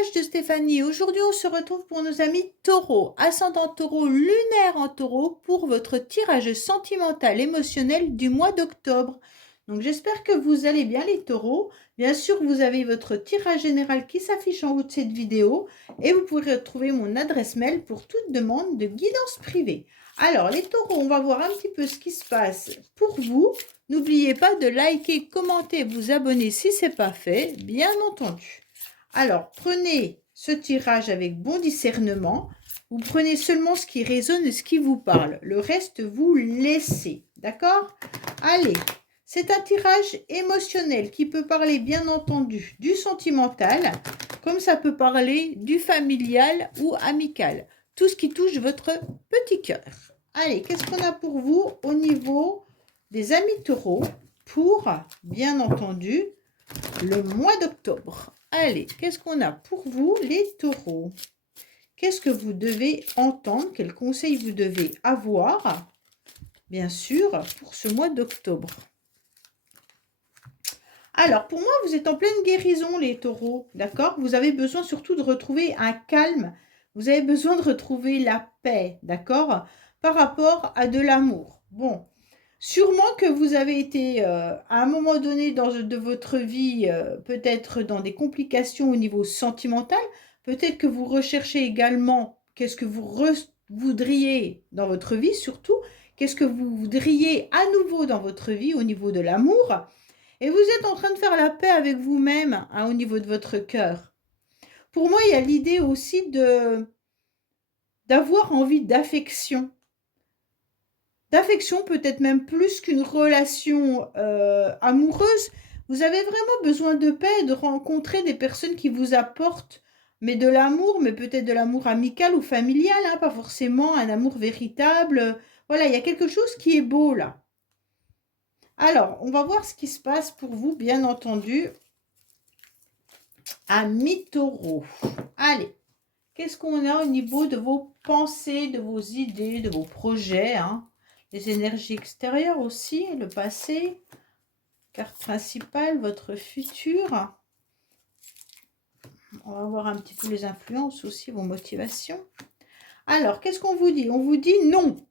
tirage de Stéphanie. Aujourd'hui, on se retrouve pour nos amis taureaux, ascendant taureau, lunaire en taureau, pour votre tirage sentimental émotionnel du mois d'octobre. Donc, j'espère que vous allez bien, les taureaux. Bien sûr, vous avez votre tirage général qui s'affiche en haut de cette vidéo et vous pourrez retrouver mon adresse mail pour toute demande de guidance privée. Alors, les taureaux, on va voir un petit peu ce qui se passe pour vous. N'oubliez pas de liker, commenter, vous abonner si ce n'est pas fait, bien entendu. Alors, prenez ce tirage avec bon discernement. Vous prenez seulement ce qui résonne et ce qui vous parle. Le reste, vous laissez. D'accord? Allez, c'est un tirage émotionnel qui peut parler, bien entendu, du sentimental, comme ça peut parler du familial ou amical. Tout ce qui touche votre petit cœur. Allez, qu'est-ce qu'on a pour vous au niveau des amis taureaux pour, bien entendu, le mois d'octobre? Allez, qu'est-ce qu'on a pour vous, les taureaux? Qu'est-ce que vous devez entendre? Quels conseils vous devez avoir, bien sûr, pour ce mois d'octobre? Alors, pour moi, vous êtes en pleine guérison, les taureaux, d'accord? Vous avez besoin surtout de retrouver un calme. Vous avez besoin de retrouver la paix, d'accord? Par rapport à de l'amour. Bon, sûrement que vous avez été, à un moment donné de votre vie, peut-être dans des complications au niveau sentimental. Peut-être que vous recherchez également qu'est-ce que vous voudriez dans votre vie, surtout. Qu'est-ce que vous voudriez à nouveau dans votre vie au niveau de l'amour. Et vous êtes en train de faire la paix avec vous-même, hein, au niveau de votre cœur. Pour moi, il y a l'idée aussi d'avoir envie d'affection. D'affection, peut-être même plus qu'une relation amoureuse. Vous avez vraiment besoin de paix, de rencontrer des personnes qui vous apportent, mais de l'amour, mais peut-être de l'amour amical ou familial, hein, pas forcément un amour véritable. Voilà, il y a quelque chose qui est beau là. Alors, on va voir ce qui se passe pour vous, bien entendu, amis taureaux. Allez, qu'est-ce qu'on a au niveau de vos pensées, de vos idées, de vos projets, hein? Les énergies extérieures aussi, le passé, carte principale, votre futur. On va voir un petit peu les influences aussi, vos motivations. Alors, qu'est-ce qu'on vous dit? On vous dit non.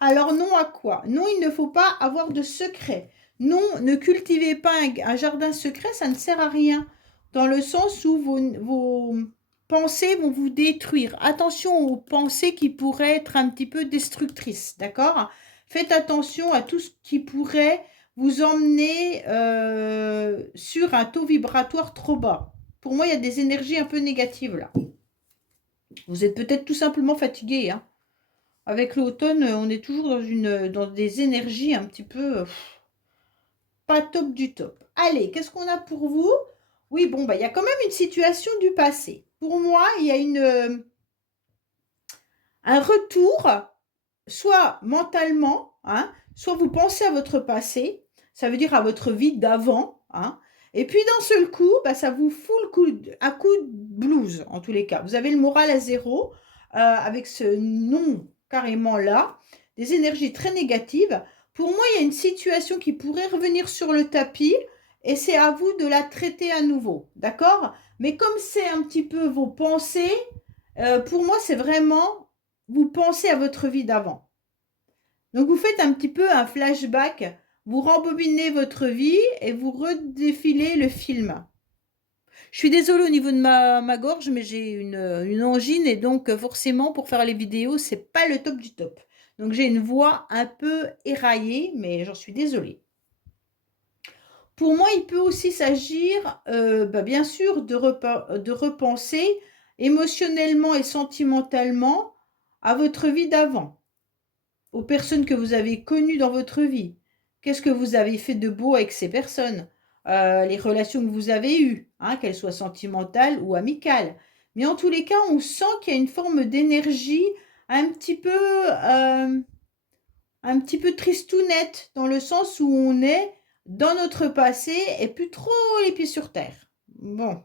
Alors, non à quoi? Non, il ne faut pas avoir de secret. Non, ne cultivez pas un jardin secret, ça ne sert à rien. Dans le sens où vos pensées vont vous détruire. Attention aux pensées qui pourraient être un petit peu destructrices, d'accord? Faites attention à tout ce qui pourrait vous emmener sur un taux vibratoire trop bas. Pour moi, il y a des énergies un peu négatives là. Vous êtes peut-être tout simplement fatigué, hein. Avec l'automne, on est toujours dans des énergies un petit peu pas top du top. Allez, qu'est-ce qu'on a pour vous? Oui, bon, bah, il y a quand même une situation du passé. Pour moi, il y a un retour, soit mentalement, hein, soit vous pensez à votre passé, ça veut dire à votre vie d'avant, hein, et puis d'un seul coup, bah, ça vous fout un coup de blues, en tous les cas. Vous avez le moral à zéro, avec ce non carrément là, des énergies très négatives. Pour moi, il y a une situation qui pourrait revenir sur le tapis et c'est à vous de la traiter à nouveau, d'accord? Mais comme c'est un petit peu vos pensées, pour moi, c'est vraiment, vous pensez à votre vie d'avant. Donc, vous faites un petit peu un flashback, vous rembobinez votre vie et vous redéfilez le film. Je suis désolée au niveau de ma gorge, mais j'ai une angine et donc forcément pour faire les vidéos, c'est pas le top du top. Donc j'ai une voix un peu éraillée, mais j'en suis désolée. Pour moi, il peut aussi s'agir, bien sûr, de repenser émotionnellement et sentimentalement à votre vie d'avant, aux personnes que vous avez connues dans votre vie. Qu'est-ce que vous avez fait de beau avec ces personnes? Les relations que vous avez eues, hein, qu'elles soient sentimentales ou amicales. Mais en tous les cas, on sent qu'il y a une forme d'énergie un un petit peu tristounette, dans le sens où on est dans notre passé et plus trop les pieds sur terre. Bon.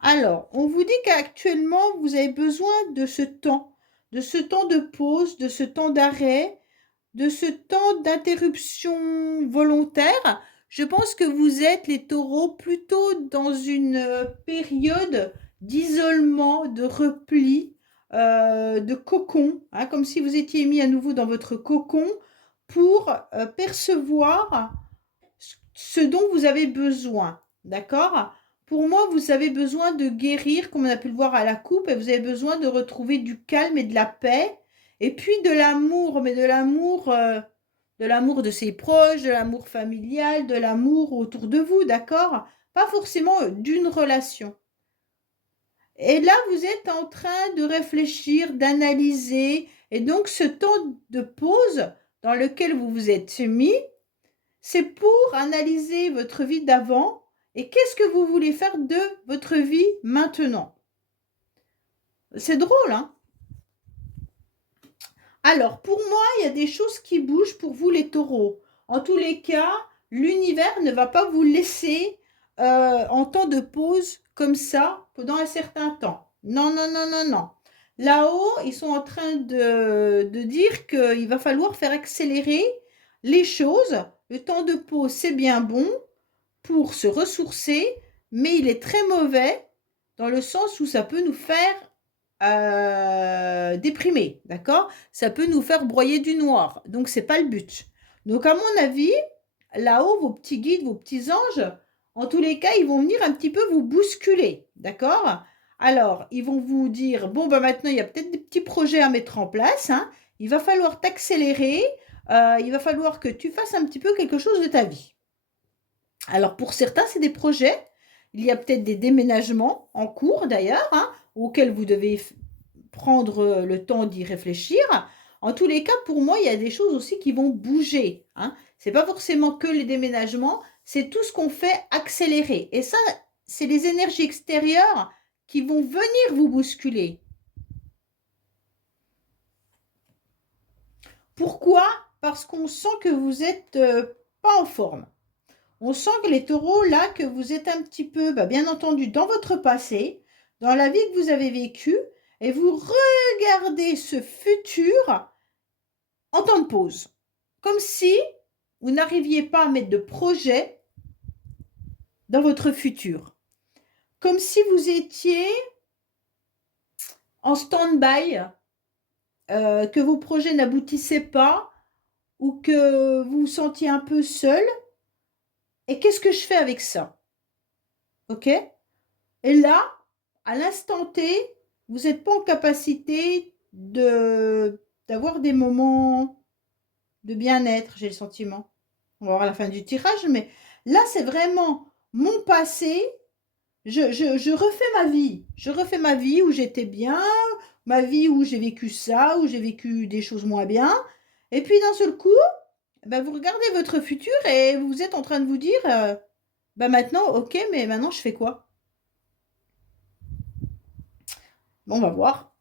Alors, on vous dit qu'actuellement, vous avez besoin de ce temps de pause, de ce temps d'arrêt, de ce temps d'interruption volontaire. Je pense que vous êtes, les taureaux, plutôt dans une période d'isolement, de repli, de cocon, hein, comme si vous étiez mis à nouveau dans votre cocon pour percevoir ce dont vous avez besoin. D'accord? Pour moi, vous avez besoin de guérir, comme on a pu le voir à la coupe, et vous avez besoin de retrouver du calme et de la paix, et puis de l'amour, mais de l'amour de ses proches, de l'amour familial, de l'amour autour de vous, d'accord? Pas forcément d'une relation. Et là, vous êtes en train de réfléchir, d'analyser, et donc ce temps de pause dans lequel vous vous êtes mis, c'est pour analyser votre vie d'avant et qu'est-ce que vous voulez faire de votre vie maintenant. C'est drôle, hein? Alors, pour moi, il y a des choses qui bougent pour vous, les taureaux. En tous les cas, l'univers ne va pas vous laisser en temps de pause comme ça pendant un certain temps. Non, non, non, non, non. Là-haut, ils sont en train de dire qu'il va falloir faire accélérer les choses. Le temps de pause, c'est bien bon pour se ressourcer, mais il est très mauvais dans le sens où ça peut nous faire déprimer, d'accord? Ça peut nous faire broyer du noir, donc c'est pas le but. Donc à mon avis, là-haut, vos petits guides, vos petits anges, en tous les cas, ils vont venir un petit peu vous bousculer, d'accord? Alors, ils vont vous dire, bon, ben maintenant, il y a peut-être des petits projets à mettre en place, hein. Il va falloir t'accélérer, il va falloir que tu fasses un petit peu quelque chose de ta vie. Alors pour certains, c'est des projets. Il y a peut-être des déménagements en cours d'ailleurs, hein, auxquels vous devez prendre le temps d'y réfléchir. En tous les cas, pour moi, il y a des choses aussi qui vont bouger, hein. Ce n'est pas forcément que les déménagements, c'est tout ce qu'on fait accélérer. Et ça, c'est les énergies extérieures qui vont venir vous bousculer. Pourquoi? Parce qu'on sent que vous n'êtes pas en forme. On sent que les taureaux, là, que vous êtes un petit peu, bien entendu, dans votre passé, dans la vie que vous avez vécue, et vous regardez ce futur en temps de pause. Comme si vous n'arriviez pas à mettre de projet dans votre futur. Comme si vous étiez en stand-by, que vos projets n'aboutissaient pas, ou que vous vous sentiez un peu seul. Et qu'est-ce que je fais avec ça? Ok? Et là, à l'instant T, vous n'êtes pas en capacité d'avoir des moments de bien-être, j'ai le sentiment. On va voir la fin du tirage, mais là, c'est vraiment mon passé. Je refais ma vie. Je refais ma vie où j'étais bien, ma vie où j'ai vécu ça, où j'ai vécu des choses moins bien. Et puis, d'un seul coup, vous regardez votre futur et vous êtes en train de vous dire, maintenant, ok, mais maintenant, je fais quoi? Bon, on va voir.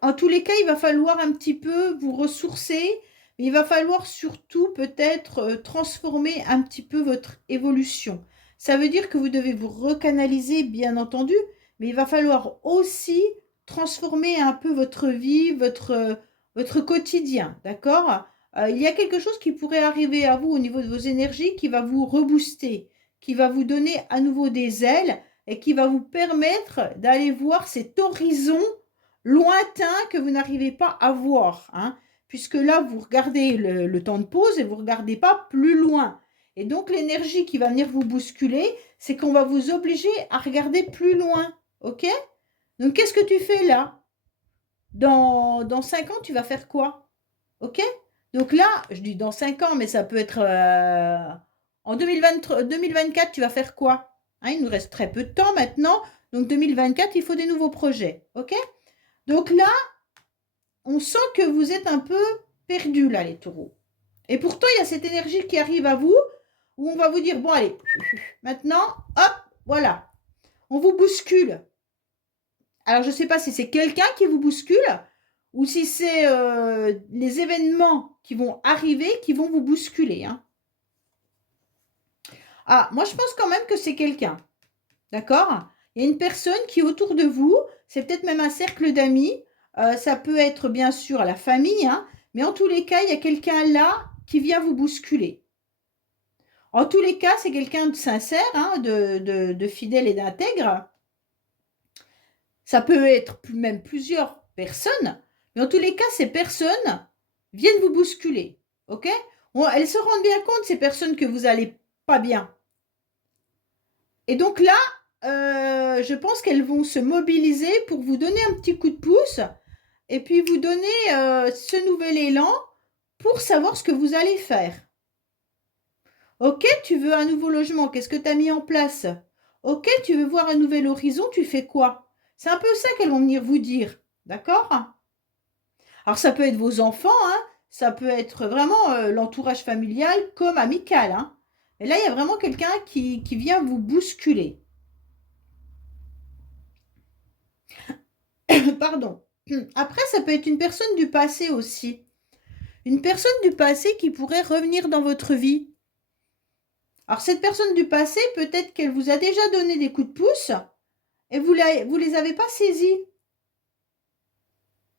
En tous les cas, il va falloir un petit peu vous ressourcer. Mais il va falloir surtout peut-être transformer un petit peu votre évolution. Ça veut dire que vous devez vous recanaliser, bien entendu, mais il va falloir aussi transformer un peu votre vie, votre quotidien, d'accord? Il y a quelque chose qui pourrait arriver à vous au niveau de vos énergies qui va vous rebooster, qui va vous donner à nouveau des ailes et qui va vous permettre d'aller voir cet horizon lointain que vous n'arrivez pas à voir, hein, puisque là, vous regardez le temps de pause et vous ne regardez pas plus loin. Et donc, l'énergie qui va venir vous bousculer, c'est qu'on va vous obliger à regarder plus loin, ok? Donc, qu'est-ce que tu fais là? Dans 5 ans, tu vas faire quoi? Ok? Donc là, je dis dans 5 ans, mais ça peut être en 2024, tu vas faire quoi? Hein, il nous reste très peu de temps maintenant. Donc 2024, il faut des nouveaux projets. Ok? Donc là, on sent que vous êtes un peu perdu là, les taureaux. Et pourtant, il y a cette énergie qui arrive à vous, où on va vous dire, bon allez, maintenant, hop, voilà, on vous bouscule. Alors, je ne sais pas si c'est quelqu'un qui vous bouscule, ou si c'est les événements qui vont arriver qui vont vous bousculer. Hein. Ah, moi, je pense quand même que c'est quelqu'un. D'accord? Il y a une personne qui est autour de vous, c'est peut-être même un cercle d'amis, ça peut être bien sûr la famille, hein, mais en tous les cas, il y a quelqu'un là qui vient vous bousculer. En tous les cas, c'est quelqu'un de sincère, hein, de fidèle et d'intègre. Ça peut être même plusieurs personnes, mais en tous les cas, ces personnes viennent vous bousculer, ok? Elles se rendent bien compte, ces personnes, que vous allez pas bien. Et donc là, je pense qu'elles vont se mobiliser pour vous donner un petit coup de pouce et puis vous donner ce nouvel élan pour savoir ce que vous allez faire. Ok, tu veux un nouveau logement, qu'est-ce que tu as mis en place? Ok, tu veux voir un nouvel horizon, tu fais quoi? C'est un peu ça qu'elles vont venir vous dire, d'accord? Alors ça peut être vos enfants, hein, ça peut être vraiment l'entourage familial comme amical, hein. Et là, il y a vraiment quelqu'un qui vient vous bousculer. Pardon. Après, ça peut être une personne du passé aussi. Une personne du passé qui pourrait revenir dans votre vie. Alors cette personne du passé, peut-être qu'elle vous a déjà donné des coups de pouce et vous les avez pas saisis.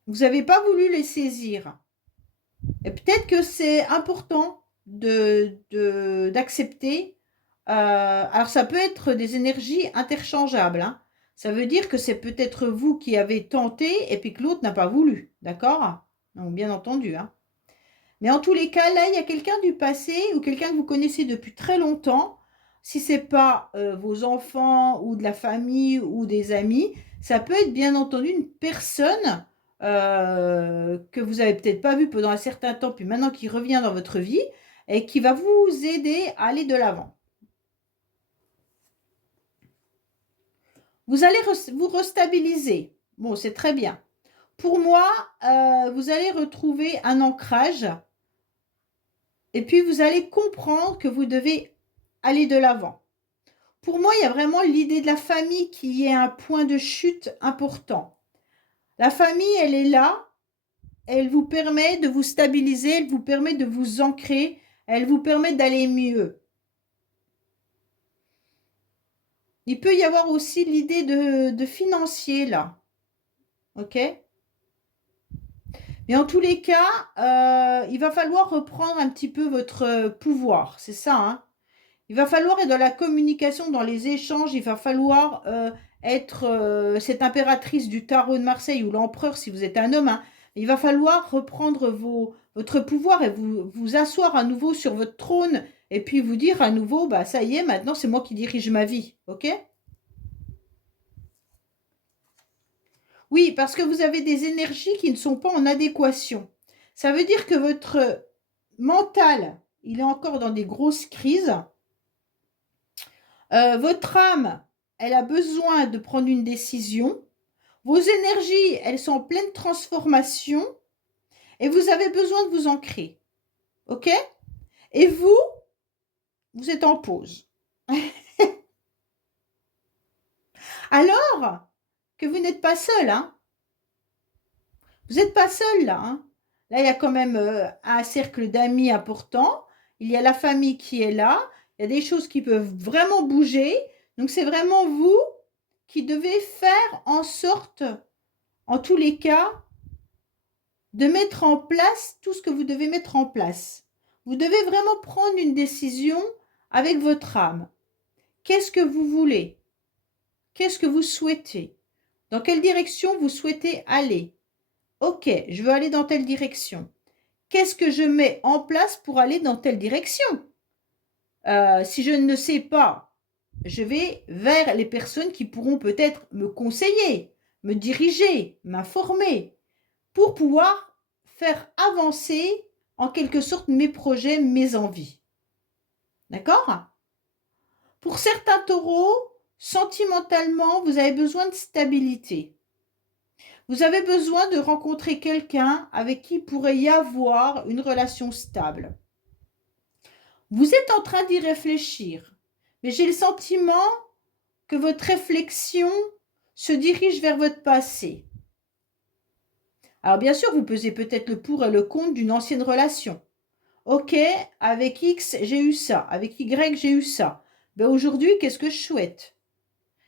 Vous n'avez pas voulu les saisir. Et peut-être que c'est important d'accepter. Alors ça peut être des énergies interchangeables, hein. Ça veut dire que c'est peut-être vous qui avez tenté et puis que l'autre n'a pas voulu. D'accord? Donc bien entendu, hein. Mais en tous les cas, là, il y a quelqu'un du passé ou quelqu'un que vous connaissez depuis très longtemps. Si ce n'est pas vos enfants ou de la famille ou des amis, ça peut être bien entendu une personne que vous avez peut-être pas vue pendant un certain temps, puis maintenant qui revient dans votre vie et qui va vous aider à aller de l'avant. Vous allez vous restabiliser. Bon, c'est très bien. Pour moi, vous allez retrouver un ancrage. Et puis, vous allez comprendre que vous devez aller de l'avant. Pour moi, il y a vraiment l'idée de la famille qui est un point de chute important. La famille, elle est là, elle vous permet de vous stabiliser, elle vous permet de vous ancrer, elle vous permet d'aller mieux. Il peut y avoir aussi l'idée de financier, là. OK? Mais en tous les cas, il va falloir reprendre un petit peu votre pouvoir. C'est ça, hein? Il va falloir être dans la communication, dans les échanges, il va falloir être cette impératrice du tarot de Marseille ou l'empereur si vous êtes un homme, hein. Il va falloir reprendre votre pouvoir et vous asseoir à nouveau sur votre trône et puis vous dire à nouveau, bah ça y est, maintenant c'est moi qui dirige ma vie, ok? Oui, parce que vous avez des énergies qui ne sont pas en adéquation. Ça veut dire que votre mental, il est encore dans des grosses crises. Votre âme, elle a besoin de prendre une décision. Vos énergies, elles sont en pleine transformation et vous avez besoin de vous ancrer. OK? Et vous êtes en pause. Alors que vous n'êtes pas seul, hein? Vous n'êtes pas seul là, hein? Là, il y a quand même un cercle d'amis important. Il y a la famille qui est là. Il y a des choses qui peuvent vraiment bouger. Donc, c'est vraiment vous qui devez faire en sorte, en tous les cas, de mettre en place tout ce que vous devez mettre en place. Vous devez vraiment prendre une décision avec votre âme. Qu'est-ce que vous voulez? Qu'est-ce que vous souhaitez? Dans quelle direction vous souhaitez aller? Ok, je veux aller dans telle direction. Qu'est-ce que je mets en place pour aller dans telle direction? Si je ne sais pas, je vais vers les personnes qui pourront peut-être me conseiller, me diriger, m'informer, pour pouvoir faire avancer en quelque sorte mes projets, mes envies. D'accord? Pour certains taureaux, sentimentalement, vous avez besoin de stabilité. Vous avez besoin de rencontrer quelqu'un avec qui pourrait y avoir une relation stable. Vous êtes en train d'y réfléchir, mais j'ai le sentiment que votre réflexion se dirige vers votre passé. Alors bien sûr, vous pesez peut-être le pour et le contre d'une ancienne relation. Ok, avec X, j'ai eu ça. Avec Y, j'ai eu ça. Ben aujourd'hui, qu'est-ce que je souhaite?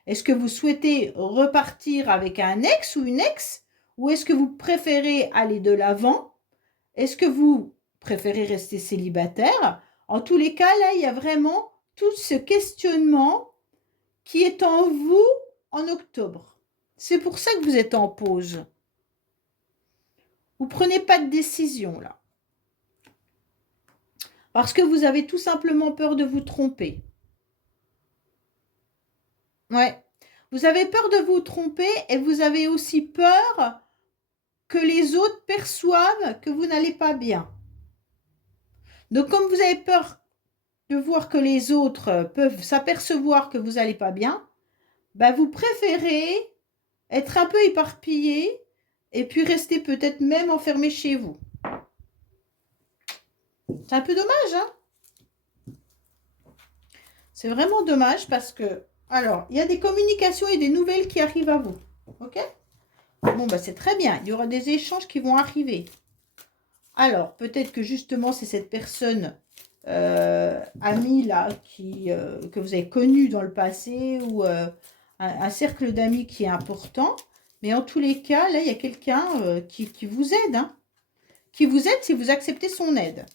Est-ce que vous souhaitez repartir avec un ex ou une ex? Ou est-ce que vous préférez aller de l'avant? Est-ce que vous préférez rester célibataire En tous les cas, là, il y a vraiment tout ce questionnement qui est en vous en octobre. C'est pour ça que vous êtes en pause. Vous ne prenez pas de décision, là. Parce que vous avez tout simplement peur de vous tromper. Ouais. Vous avez peur de vous tromper et vous avez aussi peur que les autres perçoivent que vous n'allez pas bien. Donc, comme vous avez peur de voir que les autres peuvent s'apercevoir que vous n'allez pas bien, ben vous préférez être un peu éparpillé et puis rester peut-être même enfermé chez vous. C'est un peu dommage, hein? C'est vraiment dommage parce que, alors, il y a des communications et des nouvelles qui arrivent à vous. Ok? Bon, bah c'est très bien. Il y aura des échanges qui vont arriver. Alors, peut-être que justement, c'est cette personne amie là que vous avez connue dans le passé ou un cercle d'amis qui est important. Mais en tous les cas, là, il y a quelqu'un qui vous aide. Hein, qui vous aide si vous acceptez son aide.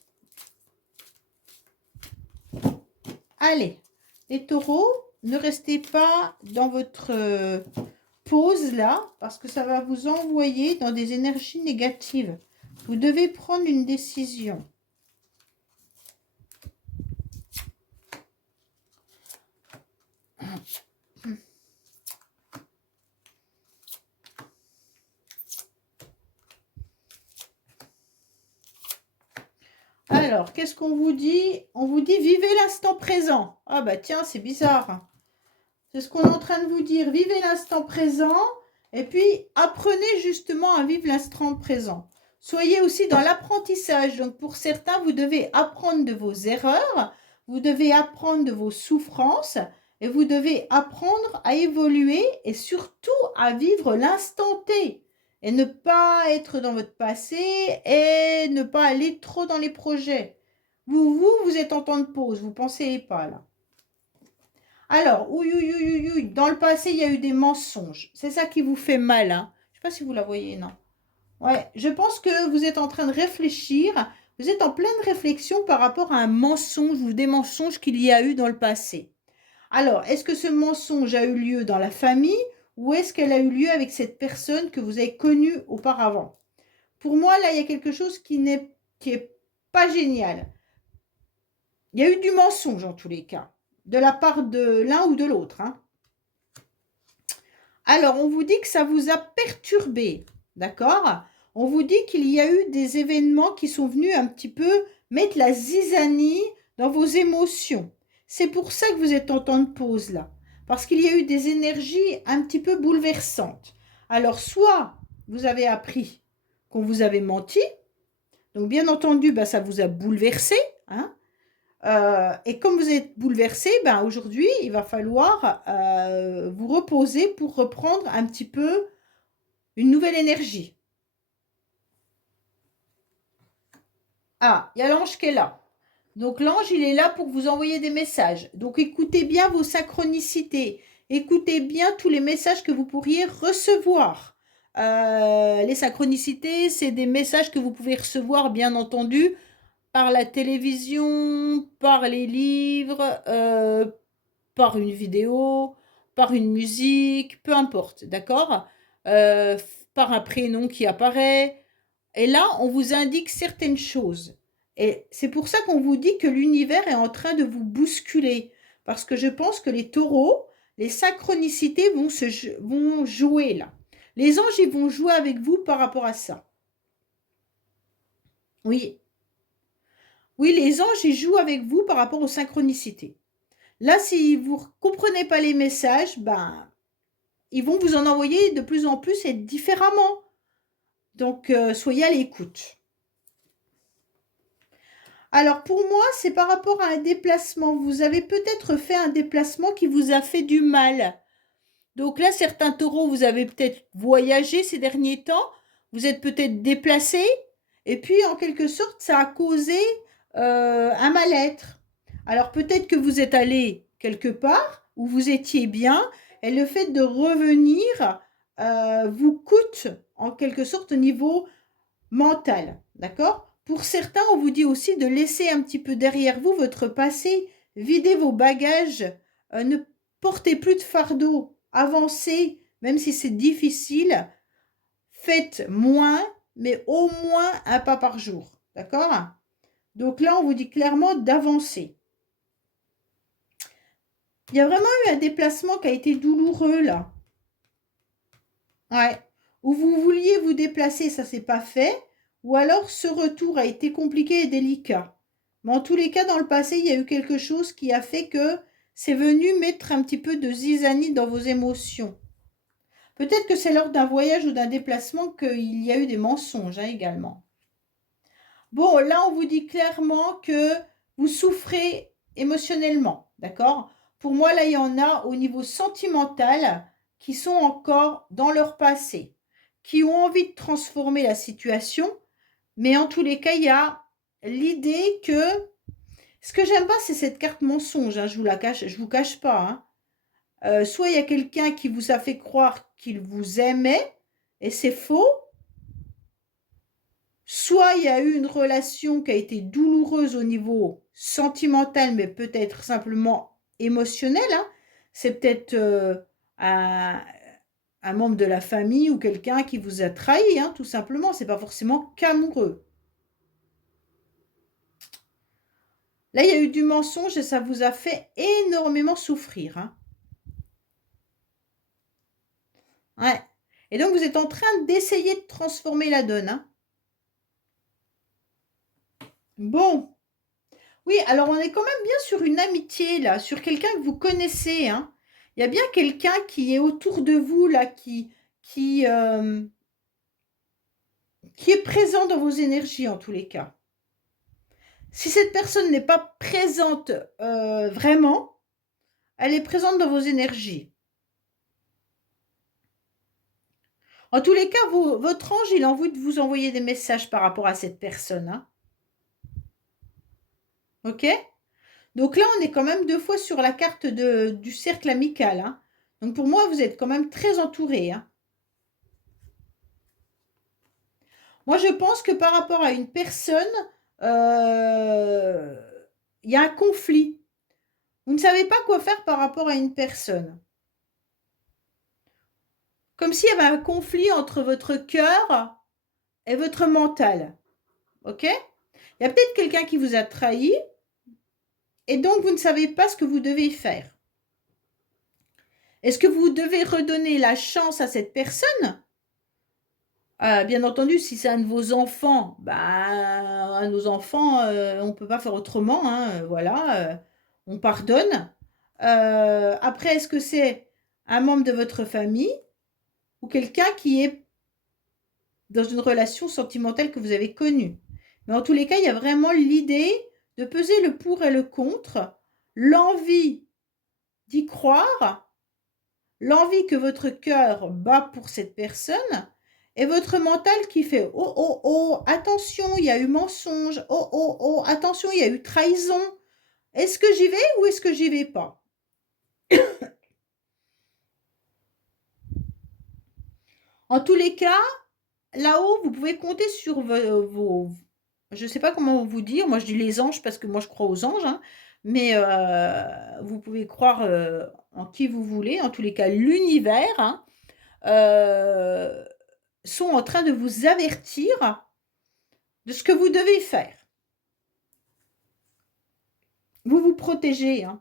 Allez, les taureaux, ne restez pas dans votre pause là, parce que ça va vous envoyer dans des énergies négatives. Vous devez prendre une décision. Alors, qu'est-ce qu'on vous dit? On vous dit vivez l'instant présent. Ah bah tiens, c'est bizarre. C'est ce qu'on est en train de vous dire. Vivez l'instant présent et puis apprenez justement à vivre l'instant présent. Soyez aussi dans l'apprentissage. Donc pour certains, vous devez apprendre de vos erreurs, vous devez apprendre de vos souffrances et vous devez apprendre à évoluer et surtout à vivre l'instant T. Et ne pas être dans votre passé et ne pas aller trop dans les projets. Vous êtes en temps de pause, vous ne pensez pas là. Alors, dans le passé, il y a eu des mensonges. C'est ça qui vous fait mal, hein. Je ne sais pas si vous la voyez, non. Ouais, je pense que vous êtes en train de réfléchir. Vous êtes en pleine réflexion par rapport à un mensonge ou des mensonges qu'il y a eu dans le passé. Alors, est-ce que ce mensonge a eu lieu dans la famille ou est-ce qu'elle a eu lieu avec cette personne que vous avez connue auparavant? Pour moi, là, il y a quelque chose qui est pas génial. Il y a eu du mensonge en tous les cas, de la part de l'un ou de l'autre. Hein. Alors, on vous dit que ça vous a perturbé, d'accord? On vous dit qu'il y a eu des événements qui sont venus un petit peu mettre la zizanie dans vos émotions. C'est pour ça que vous êtes en temps de pause là, parce qu'il y a eu des énergies un petit peu bouleversantes. Alors, soit vous avez appris qu'on vous avait menti, donc bien entendu, bah, ça vous a bouleversé, hein? Et comme vous êtes bouleversé, ben aujourd'hui, il va falloir vous reposer pour reprendre un petit peu une nouvelle énergie. Ah, il y a l'ange qui est là. Donc l'ange, il est là pour vous envoyer des messages. Donc écoutez bien vos synchronicités. Écoutez bien tous les messages que vous pourriez recevoir. Les synchronicités, c'est des messages que vous pouvez recevoir, bien entendu, par la télévision, par les livres, par une vidéo, par une musique, peu importe, d'accord? Euh, Par un prénom qui apparaît. Et là, on vous indique certaines choses. Et c'est pour ça qu'on vous dit que l'univers est en train de vous bousculer. Parce que je pense que les taureaux, les synchronicités vont jouer là. Les anges, ils vont jouer avec vous par rapport à ça. Oui. Oui, les anges, ils jouent avec vous par rapport aux synchronicités. Là, si vous ne comprenez pas les messages, ben, ils vont vous en envoyer de plus en plus et différemment. Donc, soyez à l'écoute. Alors, pour moi, c'est par rapport à un déplacement. Vous avez peut-être fait un déplacement qui vous a fait du mal. Donc là, certains taureaux, vous avez peut-être voyagé ces derniers temps. Vous êtes peut-être déplacé. Et puis, en quelque sorte, ça a causé un mal-être. Alors, peut-être que vous êtes allé quelque part où vous étiez bien. Et le fait de revenir vous coûte en quelque sorte au niveau mental. D'accord? Pour certains, on vous dit aussi de laisser un petit peu derrière vous votre passé, vider vos bagages, ne portez plus de fardeau, avancez, même si c'est difficile, faites moins, mais au moins un pas par jour. D'accord? Donc là, on vous dit clairement d'avancer. Il y a vraiment eu un déplacement qui a été douloureux, là. Ouais. Ou vous vouliez vous déplacer, ça s'est pas fait. Ou alors ce retour a été compliqué et délicat. Mais en tous les cas, dans le passé, il y a eu quelque chose qui a fait que c'est venu mettre un petit peu de zizanie dans vos émotions. Peut-être que c'est lors d'un voyage ou d'un déplacement qu'il y a eu des mensonges, hein, également. Bon, là, on vous dit clairement que vous souffrez émotionnellement, d'accord? Pour moi, là, il y en a au niveau sentimental qui sont encore dans leur passé, qui ont envie de transformer la situation, mais en tous les cas, il y a l'idée que... Ce que j'aime pas, c'est cette carte mensonge, hein, je vous cache pas, hein. Soit il y a quelqu'un qui vous a fait croire qu'il vous aimait, et c'est faux, soit il y a eu une relation qui a été douloureuse au niveau sentimental, mais peut-être simplement émotionnel, hein. C'est peut-être un membre de la famille ou quelqu'un qui vous a trahi, hein, tout simplement. C'est pas forcément qu'amoureux. Là, il y a eu du mensonge et ça vous a fait énormément souffrir, hein. Ouais. Et donc, vous êtes en train d'essayer de transformer la donne, hein. Bon. Oui, alors on est quand même bien sur une amitié, là, sur quelqu'un que vous connaissez, hein. Il y a bien quelqu'un qui est autour de vous, là, qui, euh, qui est présent dans vos énergies, en tous les cas. Si cette personne n'est pas présente vraiment, elle est présente dans vos énergies. En tous les cas, votre ange, il a envie de vous envoyer des messages par rapport à cette personne, hein. OK? Donc là, on est quand même 2 fois sur la carte du cercle amical, hein. Donc pour moi, vous êtes quand même très entouré, hein. Moi, je pense que par rapport à une personne, heu, il y a un conflit. Vous ne savez pas quoi faire par rapport à une personne. Comme s'il y avait un conflit entre votre cœur et votre mental. OK? Il y a peut-être quelqu'un qui vous a trahi et donc vous ne savez pas ce que vous devez faire. Est-ce que vous devez redonner la chance à cette personne? Bien entendu, si c'est un de vos enfants, bah, à nos enfants, on ne peut pas faire autrement, hein, voilà, on pardonne. Après, est-ce que c'est un membre de votre famille ou quelqu'un qui est dans une relation sentimentale que vous avez connue? Mais en tous les cas, il y a vraiment l'idée de peser le pour et le contre, l'envie d'y croire, l'envie que votre cœur bat pour cette personne et votre mental qui fait oh oh oh, attention, il y a eu mensonge, oh oh oh, attention, il y a eu trahison. Est-ce que j'y vais ou est-ce que j'y vais pas? En tous les cas, là-haut, vous pouvez compter sur je ne sais pas comment vous dire, moi je dis les anges parce que moi je crois aux anges, hein, mais vous pouvez croire en qui vous voulez, en tous les cas l'univers, hein, euh, sont en train de vous avertir de ce que vous devez faire. Vous vous protégez, hein.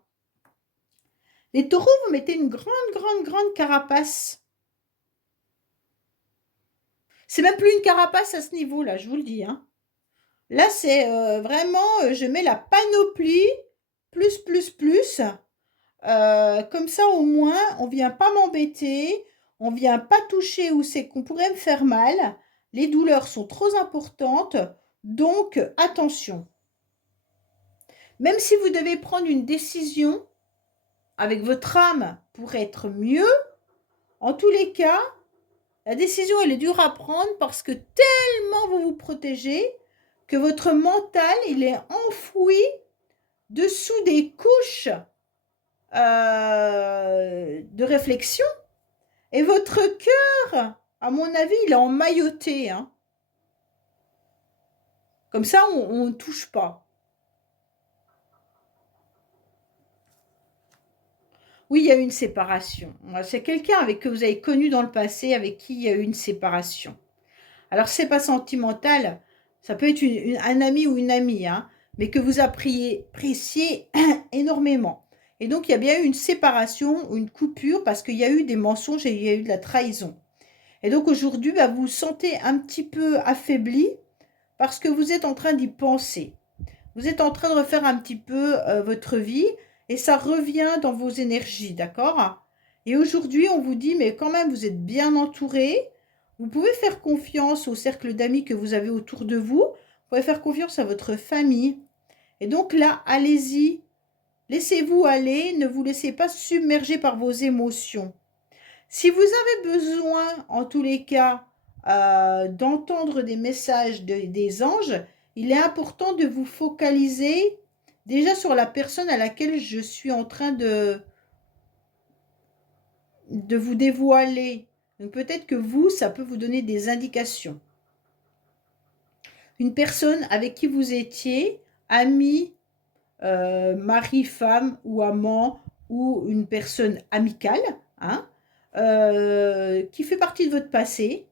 Les taureaux, vous mettez une grande carapace. C'est même plus une carapace à ce niveau-là, je vous le dis, hein. Là, c'est vraiment, je mets la panoplie, plus. Comme ça, au moins, on vient pas m'embêter, on vient pas toucher où c'est qu'on pourrait me faire mal. Les douleurs sont trop importantes, donc attention. Même si vous devez prendre une décision avec votre âme pour être mieux, en tous les cas, la décision, elle est dure à prendre parce que tellement vous vous protégez que votre mental, il est enfoui dessous des couches de réflexion. Et votre cœur, à mon avis, il est emmailloté, hein. Comme ça, on ne touche pas. Oui, il y a eu une séparation. C'est quelqu'un avec que vous avez connu dans le passé, avec qui il y a eu une séparation. Alors, c'est pas sentimental, ça peut être un ami ou une amie, hein, mais que vous appréciez énormément. Et donc, il y a bien eu une séparation ou une coupure parce qu'il y a eu des mensonges et il y a eu de la trahison. Et donc, aujourd'hui, bah, vous vous sentez un petit peu affaibli parce que vous êtes en train d'y penser. Vous êtes en train de refaire un petit peu votre vie et ça revient dans vos énergies, d'accord? Et aujourd'hui, on vous dit, mais quand même, vous êtes bien entouré. Vous pouvez faire confiance au cercle d'amis que vous avez autour de vous. Vous pouvez faire confiance à votre famille. Et donc là, allez-y. Laissez-vous aller. Ne vous laissez pas submerger par vos émotions. Si vous avez besoin, en tous les cas, d'entendre des messages des anges, il est important de vous focaliser déjà sur la personne à laquelle je suis en train de vous dévoiler. Donc peut-être que vous, ça peut vous donner des indications. Une personne avec qui vous étiez ami, mari, femme ou amant ou une personne amicale, hein, qui fait partie de votre passé,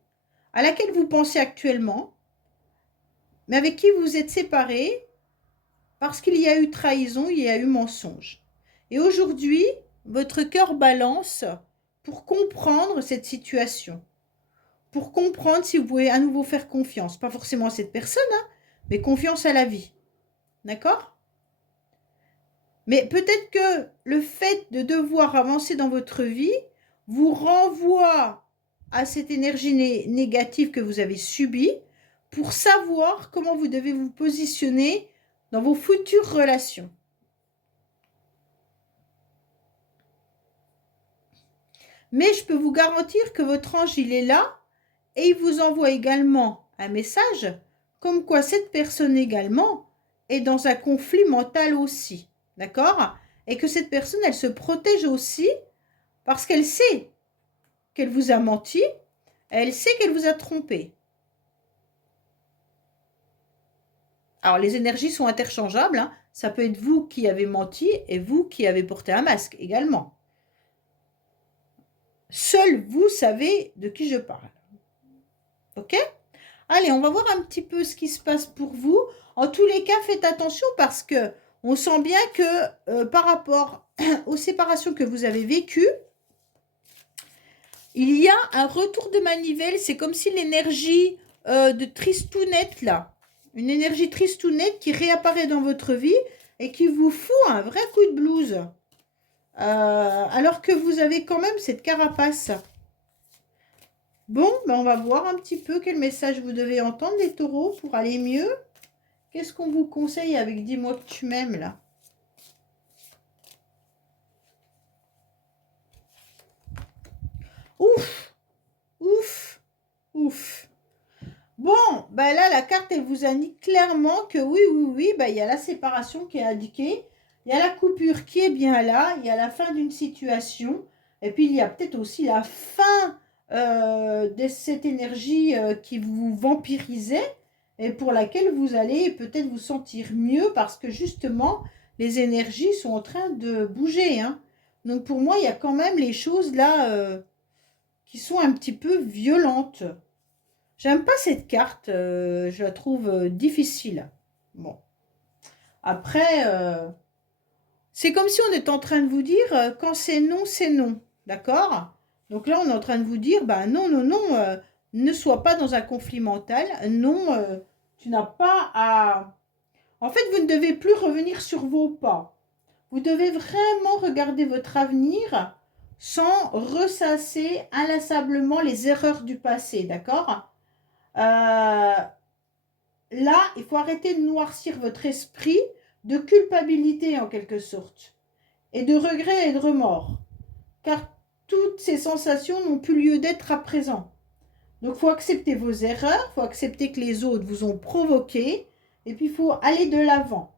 à laquelle vous pensez actuellement, mais avec qui vous êtes séparés parce qu'il y a eu trahison, il y a eu mensonge. Et aujourd'hui, votre cœur balance pour comprendre cette situation, pour comprendre si vous pouvez à nouveau faire confiance, pas forcément à cette personne, hein, mais confiance à la vie. D'accord? Mais peut-être que le fait de devoir avancer dans votre vie vous renvoie à cette énergie négative que vous avez subie pour savoir comment vous devez vous positionner dans vos futures relations. Mais je peux vous garantir que votre ange, il est là et il vous envoie également un message comme quoi cette personne également est dans un conflit mental aussi. D'accord? Et que cette personne, elle se protège aussi parce qu'elle sait qu'elle vous a menti, elle sait qu'elle vous a trompé. Alors, les énergies sont interchangeables, hein. Ça peut être vous qui avez menti et vous qui avez porté un masque également. Seul vous savez de qui je parle. Ok? Allez, on va voir un petit peu ce qui se passe pour vous. En tous les cas, faites attention parce que on sent bien que par rapport aux séparations que vous avez vécues, il y a un retour de manivelle. C'est comme si l'énergie de tristounette, là, une énergie tristounette qui réapparaît dans votre vie et qui vous fout un vrai coup de blues. Alors que vous avez quand même cette carapace. Bon, ben on va voir un petit peu quel message vous devez entendre, les taureaux, pour aller mieux. Qu'est-ce qu'on vous conseille avec Dis-moi que tu m'aimes, là? Ouf, ouf, ouf. Bon, ben là, la carte, elle vous indique clairement que oui, oui, oui, ben, il y a la séparation qui est indiquée. Il y a la coupure qui est bien là. Il y a la fin d'une situation. Et puis, il y a peut-être aussi la fin de cette énergie qui vous vampirisait et pour laquelle vous allez peut-être vous sentir mieux parce que justement, les énergies sont en train de bouger, hein. Donc, pour moi, il y a quand même les choses là qui sont un petit peu violentes. J'aime pas cette carte, je la trouve difficile. Bon, après, c'est comme si on était en train de vous dire, quand c'est non, d'accord? Donc là, on est en train de vous dire, bah non, non, non, ne sois pas dans un conflit mental, non, tu n'as pas à... En fait, vous ne devez plus revenir sur vos pas. Vous devez vraiment regarder votre avenir sans ressasser inlassablement les erreurs du passé, d'accord? Là, il faut arrêter de noircir votre esprit de culpabilité en quelque sorte, et de regret et de remords, car toutes ces sensations n'ont plus lieu d'être à présent. Donc, il faut accepter vos erreurs, il faut accepter que les autres vous ont provoqué, et puis il faut aller de l'avant.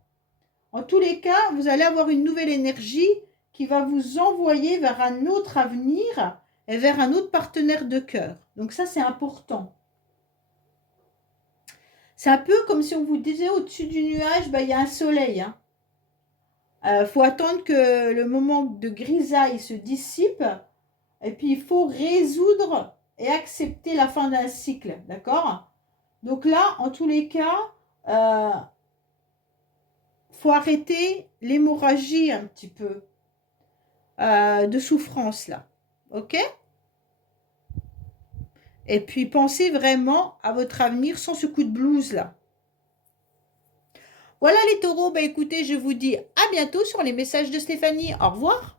En tous les cas, vous allez avoir une nouvelle énergie qui va vous envoyer vers un autre avenir et vers un autre partenaire de cœur. Donc ça, c'est important. C'est un peu comme si on vous disait au-dessus du nuage, bah, il y a un soleil. Faut attendre que le moment de grisaille se dissipe. Et puis, il faut résoudre et accepter la fin d'un cycle. D'accord? Donc là, en tous les cas, faut arrêter l'hémorragie un petit peu de souffrance là. Ok? Et puis, pensez vraiment à votre avenir sans ce coup de blues là. Voilà les taureaux, bah écoutez, je vous dis à bientôt sur les messages de Stéphanie. Au revoir.